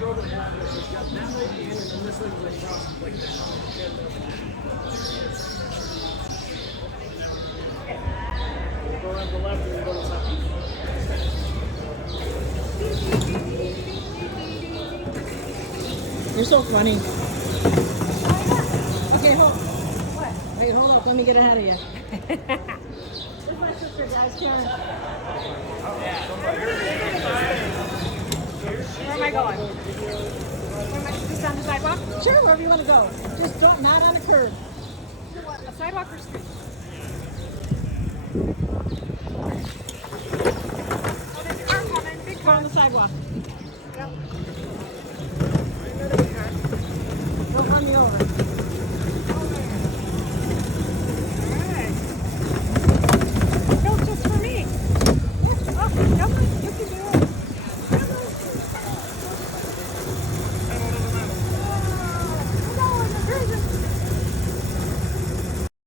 Go around the left and you go to the left. You're so funny. Okay, hold. What? Wait, hold up. Let me get ahead of you. Where's my sister, guys? Karen. Where am I going? Where am I? Just on the sidewalk? Sure, wherever you want to go. Just don't, not on the curb. What, a sidewalk or street? Oh, there's a car coming. Big Go car. on the sidewalk. Yep. Don't run me over.